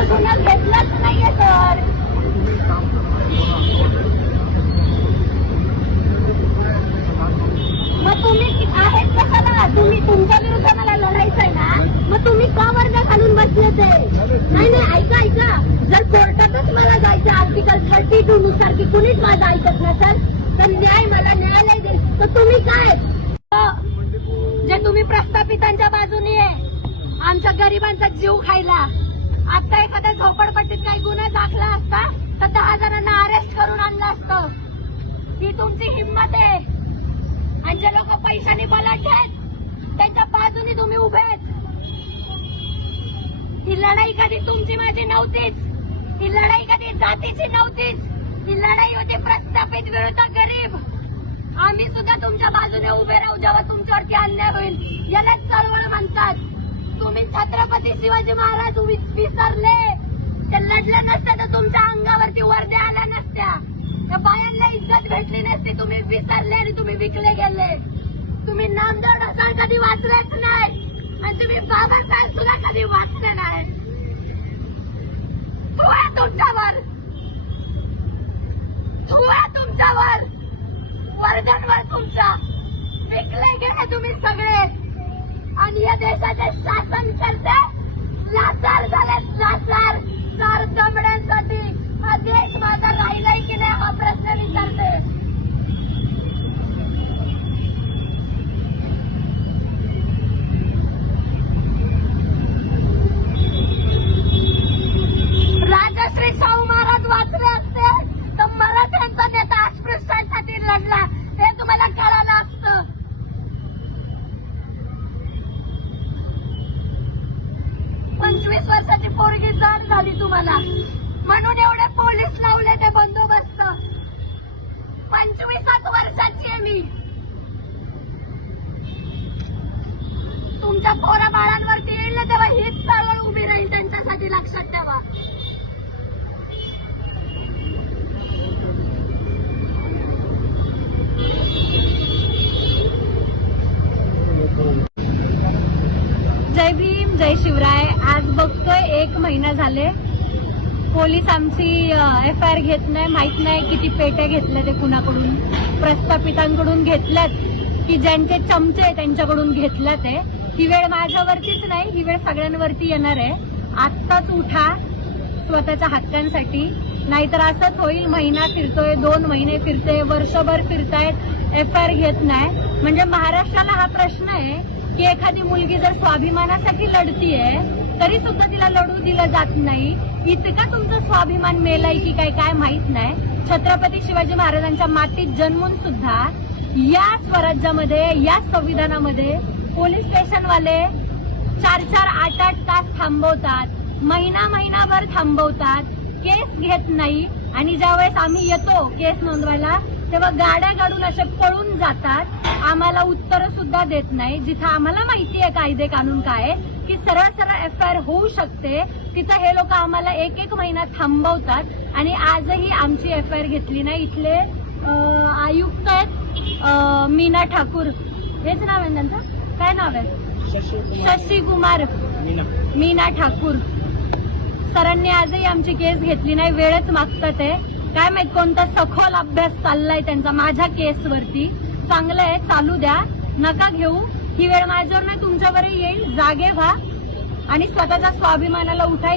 माझ्यावर गुन्हा घेतलाच नाहीये सर. मग तुम्ही आहेत कशाला? तुम्ही तुमच्या विरुद्ध मला लढायचंय ना, मग तुम्ही का वर्ग घालून बसले ते? नाही ऐका, जर कोर्टातच मला जायचं आर्टिकल 32 नुसार की कुणीच माझं ऐकत नसेल तर न्याय मला न्यायालय देईल, तर तुम्ही काय जे तुम्ही प्रस्थापितांच्या बाजूने आहे आमच्या गरिबांचा जीव खायला. आता एखाद्या झोपडपट्टीत काही गुन्हा दाखला असता तर 10 जणांना अरेस्ट करून आणलं असतं. ही तुमची हिंमत आहे. आणि जे लोक पैशाने बलाढ्य आहेत त्यांच्या बाजूने तुम्ही उभे आहेत. ही लढाई कधी तुमची माझी नव्हतीच. ही लढाई कधी जातीची नव्हतीच. ही लढाई होती प्रस्थापित विरुद्ध गरीब. आम्ही सुद्धा तुमच्या बाजूने उभे राहू जेव्हा तुमच्यावरती अन्याय होईल. याला चळवळ म्हणतात. तुम्ही छत्रपती शिवाजी महाराज विसरले. ते लढले नसते तर तुमच्या अंगावरती वर्द्या आल्या नसत्या. त्या बायांना इज्जत भेटली नसती. तुम्ही विसरले आणि तुम्ही विकले गेले. तुम्ही नामदेव ढसाळ कधी वाचलेच नाही आणि तुम्ही बाबासाहेब सुद्धा कधी वाचले नाही. तू आहे तुमच्यावर, तू आहे तुमच्यावर, वर्गांवर तुमच्या विकले गेले तुम्ही सगळे. आणि या देशाचे शासन करते लाचार झाले, लाचार. 4 दमड्यांसाठी हा देश माझा राहिलाय की नाही हा प्रश्न विचारते. राजश्री शाहू महाराज वाचले असते तर मराठ्यांचा नेता अस्पृश्यांसाठी लढला हे तुम्हाला कळालं असतं. 25 वर्षाची पोरगी जाण झाली तुम्हाला म्हणून एवढे पोलीस लावले ते बंदोबस्त. 25 वर्षाची आहे मी. तुमच्या पोरा बाळांवरती येईल ना तेव्हा हीच चळवळ उभी राहील. त्यांच्यासाठी लक्षात ठेवा. जय भीम, जय शिवराय. आज बघतोय 1 महिना झाले पोलीस आमची FIR घेत नाही. माहित नाही किती पेटे घेतले ते कुणाकडून. प्रस्थापितांकडून घेतल्यात की ज्यांचे चमचे त्यांच्याकडून घेतल्यात. ही वेळ माझ्यावरतीच नाही, ही वेळ सगळ्यांवरती येणार आहे. आत्ताच उठा स्वतःच्या हक्कांसाठी, नाहीतर असंच होईल. महिना फिरतोय, 2 महिने फिरते, वर्षभर फिरतायत, FIR घेत नाही. म्हणजे महाराष्ट्राला हा प्रश्न आहे की एखादी मुलगी जर स्वाभिमानासाठी लढतीये तरी सुद्धा तिला लढू दिलं जात नाही. इतका तुमचा स्वाभिमान मेलाय की काय माहित नाही. छत्रपती शिवाजी महाराजांच्या मातीत जन्मून सुद्धा या स्वराज्यामध्ये, या संविधानामध्ये पोलीस स्टेशनवाले 4-4, 8-8 तास थांबवतात. महिनाभर थांबवतात. केस घेत नाही. आणि ज्यावेळेस आम्ही येतो केस नोंदवायला तेव्हा गाड्या काढून असे पळून जातात. आम्हाला उत्तर सुद्धा देत नाही. जिथं आम्हाला माहिती आहे कायदे कानून काय की सरळ FIR होऊ शकते तिथं हे लोक आम्हाला 1-1 महिना थांबवतात. आणि आजही आमची FIR घेतली नाही. इथले आयुक्त आहेत मीना ठाकूर, हेच नाव आहे त्यांचं, काय नाव आहे, शशी कुमार मीना ठाकूर. सरांनी आजही आमची केस घेतली नाही. वेळच मागतात आहे. काय माहित कोणता सखोल अभ्यास चाललाय त्यांचा माझ्या केसवरती. चांगलं आहे, चालू द्या, नका घेऊ. ही वेळ माझ्यावर नाही तुमच्यावरही येईल. जागे व्हा आणि स्वतःच्या स्वाभिमानाला उठा.